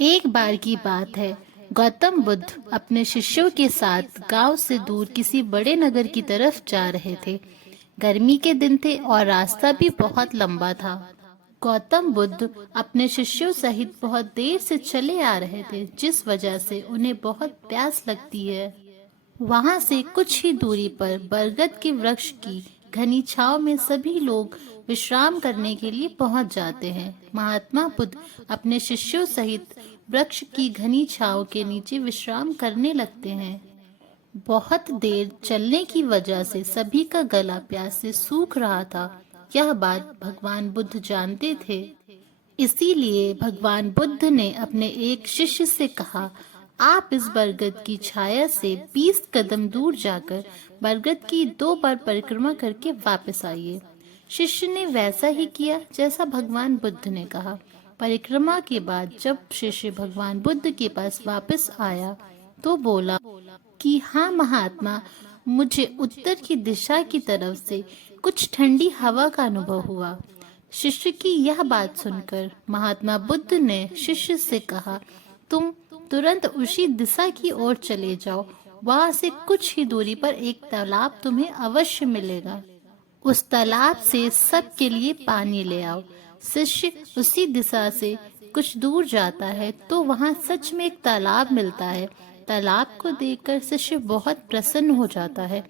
एक बार की बात है। गौतम बुद्ध अपने शिष्यों के साथ गांव से दूर किसी बड़े नगर की तरफ जा रहे थे। गर्मी के दिन थे और रास्ता भी बहुत लंबा था। गौतम बुद्ध अपने शिष्यों सहित बहुत देर से चले आ रहे थे, जिस वजह से उन्हें बहुत प्यास लगती है। वहां से कुछ ही दूरी पर बरगद के वृक्ष की घनी छांव में सभी लोग विश्राम करने के लिए पहुंच जाते हैं। महात्मा बुद्ध अपने शिष्यों सहित वृक्ष की घनी छांव के नीचे विश्राम करने लगते हैं। बहुत देर चलने की वजह से सभी का गला प्यास से सूख रहा था। यह बात भगवान बुद्ध जानते थे। इसीलिए भगवान बुद्ध ने अपने एक शिष्य से कहा, आप इस बरगद की छाया से 20 कदम दूर जाकर बरगद की 2 बार परिक्रमा करके वापस आइए। शिष्य ने वैसा ही किया जैसा भगवान बुद्ध ने कहा। परिक्रमा के बाद जब शिष्य भगवान बुद्ध के पास वापस आया तो बोला कि हाँ महात्मा, मुझे उत्तर की दिशा की तरफ से कुछ ठंडी हवा का अनुभव हुआ। शिष्य की यह बात सुनकर महात्मा बुद्ध ने शिष्य से कहा, तुम तुरंत उसी दिशा की ओर चले जाओ। वहां से कुछ ही दूरी पर एक तालाब तुम्हें अवश्य मिलेगा। उस तालाब से सबके लिए पानी ले आओ। शिष्य उसी दिशा से कुछ दूर जाता है तो वहां सच में एक तालाब मिलता है। तालाब को देखकर शिष्य बहुत प्रसन्न हो जाता है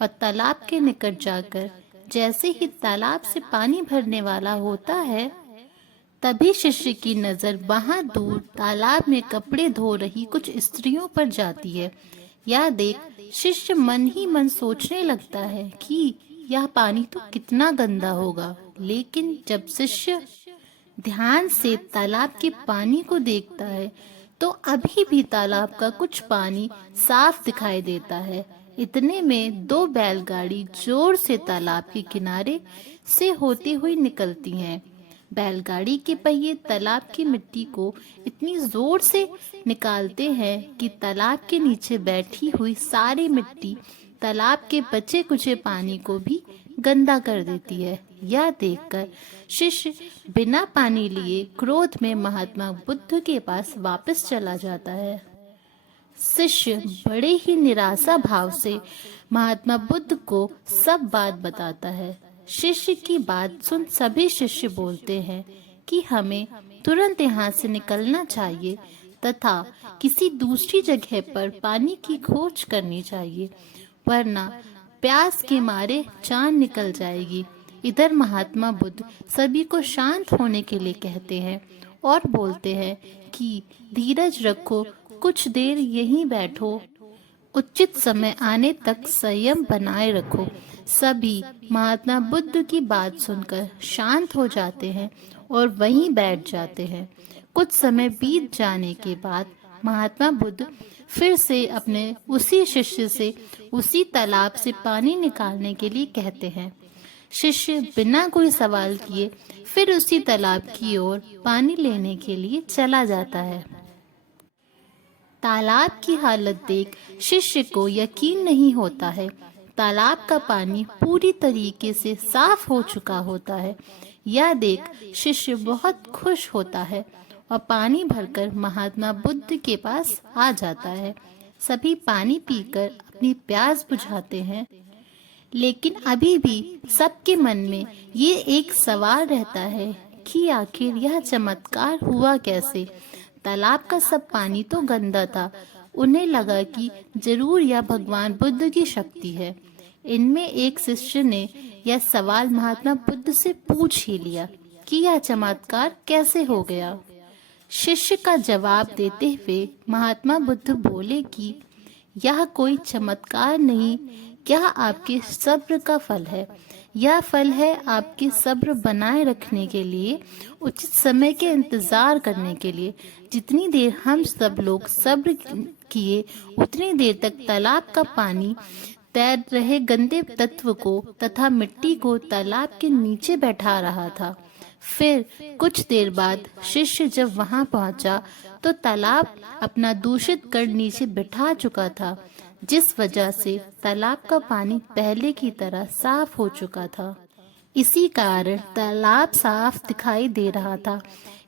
और तालाब के निकट जाकर जैसे ही तालाब से पानी भरने वाला होता है, तभी शिष्य की नजर वहां दूर तालाब में कपड़े धो रही कुछ स्त्रियों पर जाती है। यह देख शिष्य मन ही मन सोचने लगता है कि यह पानी तो कितना गंदा होगा। लेकिन जब शिष्य ध्यान से तालाब के पानी को देखता है तो अभी भी तालाब का कुछ पानी साफ दिखाई देता है। इतने में 2 बैलगाड़ी जोर से तालाब के किनारे से होती हुई निकलती हैं। बैलगाड़ी के पहिए तालाब की मिट्टी को इतनी जोर से निकालते हैं कि तालाब के नीचे बैठी हुई सारी मिट्टी तालाब के बचे कुचे पानी को भी गंदा कर देती है। यह देखकर शिष्य बिना पानी लिए क्रोध में महात्मा बुद्ध के पास वापस चला जाता है। शिष्य बड़े ही निराशा भाव से महात्मा बुद्ध को सब बात बताता है। शिष्य की बात सुन सभी शिष्य बोलते हैं कि हमें तुरंत यहाँ से निकलना चाहिए तथा किसी दूसरी जगह पर पानी की खोज करनी चाहिए, वरना प्यास के मारे जान निकल जाएगी। इधर महात्मा बुद्ध सभी को शांत होने के लिए कहते हैं और बोलते हैं कि धीरज रखो, कुछ देर यहीं बैठो, उचित समय आने तक संयम बनाए रखो। सभी महात्मा बुद्ध की बात सुनकर शांत हो जाते हैं और वहीं बैठ जाते हैं। कुछ समय बीत जाने के बाद महात्मा बुद्ध फिर से अपने उसी शिष्य से उसी तालाब से पानी निकालने के लिए कहते हैं। शिष्य बिना कोई सवाल किए फिर उसी तालाब की ओर पानी लेने के लिए चला जाता है। तालाब की हालत देख शिष्य को यकीन नहीं होता है। तालाब का पानी पूरी तरीके से साफ हो चुका होता है। यह देख शिष्य बहुत खुश होता है और पानी भरकर महात्मा बुद्ध के पास आ जाता है। सभी पानी पीकर अपनी प्यास बुझाते हैं, लेकिन अभी भी सबके मन में ये एक सवाल रहता है कि आखिर यह चमत्कार हुआ कैसे। तालाब का सब पानी तो गंदा था। उन्हें लगा कि जरूर यह भगवान बुद्ध की शक्ति है। इनमें एक शिष्य ने यह सवाल महात्मा बुद्ध से पूछ ही लिया कि यह चमत्कार कैसे हो गया। शिष्य का जवाब देते हुए महात्मा बुद्ध बोले कि यह कोई चमत्कार नहीं, यह आपके सब्र का फल है। यह फल है आपके सब्र बनाए रखने के लिए, उचित समय के इंतजार करने के लिए। जितनी देर हम सब लोग सब्र किए, उतनी देर तक तालाब का पानी तैर रहे गंदे तत्व को तथा मिट्टी को तालाब के नीचे बैठा रहा था। फिर कुछ देर बाद शिष्य जब वहां पहुंचा तो तालाब अपना दूषित कर नीचे बिठा चुका था, जिस वजह से तालाब का पानी पहले की तरह साफ हो चुका था। इसी कारण तालाब साफ दिखाई दे रहा था।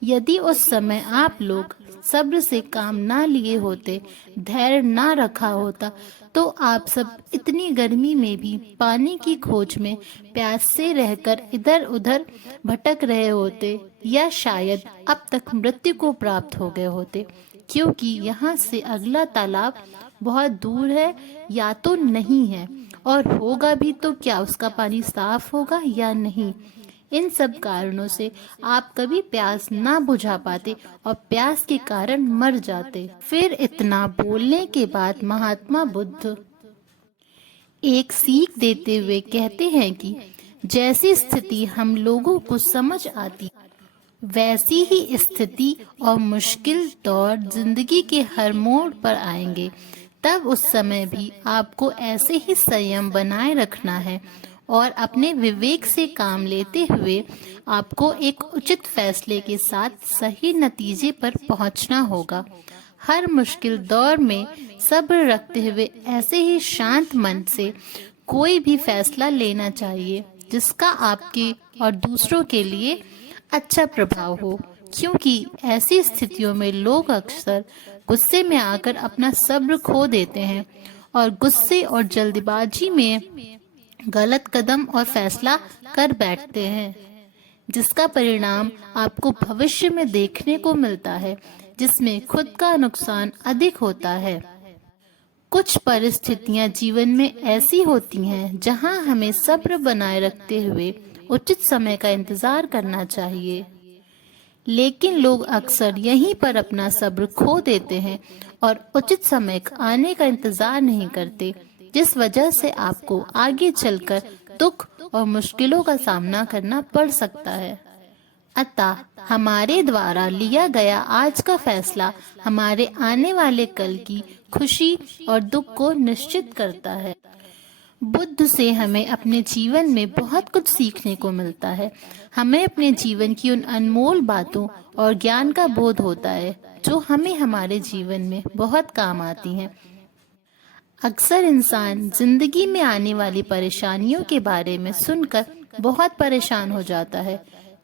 यदि उस समय आप लोग सब्र से काम ना लिए होते, धैर्य ना रखा होता, तो आप सब इतनी गर्मी में भी पानी की खोज में प्यास से रहकर इधर उधर भटक रहे होते, या शायद अब तक मृत्यु को प्राप्त हो गए होते, क्योंकि यहाँ से अगला तालाब बहुत दूर है या तो नहीं है, और होगा भी तो क्या उसका पानी साफ होगा या नहीं। इन सब कारणों से आप कभी प्यास ना बुझा पाते और प्यास के कारण मर जाते। फिर इतना बोलने के बाद महात्मा बुद्ध एक सीख देते हुए कहते हैं कि जैसी स्थिति हम लोगों को समझ आती, वैसी ही स्थिति और मुश्किल दौर जिंदगी के हर मोड़ पर आएंगे। तब उस समय भी आपको ऐसे ही संयम बनाए रखना है और अपने विवेक से काम लेते हुए आपको एक उचित फैसले के साथ सही नतीजे पर पहुंचना होगा। हर मुश्किल दौर में सब्र रखते हुए ऐसे ही शांत मन से कोई भी फैसला लेना चाहिए जिसका आपके और दूसरों के लिए अच्छा प्रभाव हो, क्योंकि ऐसी स्थितियों में लोग अक्सर गुस्से में आकर अपना सब्र खो देते हैं और गुस्से और जल्दबाजी में गलत कदम और फैसला कर बैठते हैं, जिसका परिणाम आपको भविष्य में देखने को मिलता है, जिसमें खुद का नुकसान अधिक होता है। कुछ परिस्थितियां जीवन में ऐसी होती हैं जहां हमें सब्र बनाए रखते हुए उचित समय का इंतजार करना चाहिए, लेकिन लोग अक्सर यहीं पर अपना सब्र खो देते हैं और उचित समय आने का इंतजार नहीं करते, जिस वजह से आपको आगे चलकर दुख और मुश्किलों का सामना करना पड़ सकता है। अतः हमारे द्वारा लिया गया आज का फैसला हमारे आने वाले कल की खुशी और दुख को निश्चित करता है। बुद्ध से हमें अपने जीवन में बहुत कुछ सीखने को मिलता है। हमें अपने जीवन की उन अनमोल बातों और ज्ञान का बोध होता है जो हमें हमारे जीवन में बहुत काम आती हैं। अक्सर इंसान जिंदगी में आने वाली परेशानियों के बारे में सुनकर बहुत परेशान हो जाता है,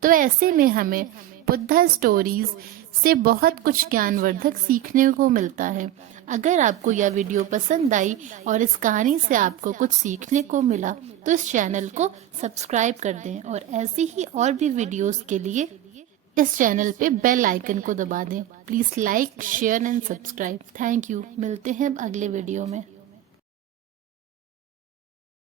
तो ऐसे में हमें बुद्धा स्टोरीज से बहुत कुछ ज्ञानवर्धक सीखने को मिलता है। अगर आपको यह वीडियो पसंद आई और इस कहानी से आपको कुछ सीखने को मिला, तो इस चैनल को सब्सक्राइब कर दें और ऐसी ही और भी वीडियोस के लिए इस चैनल पे बेल आइकन को दबा दें। Please like, share and subscribe. Thank you. मिलते हैं अगले वीडियो में।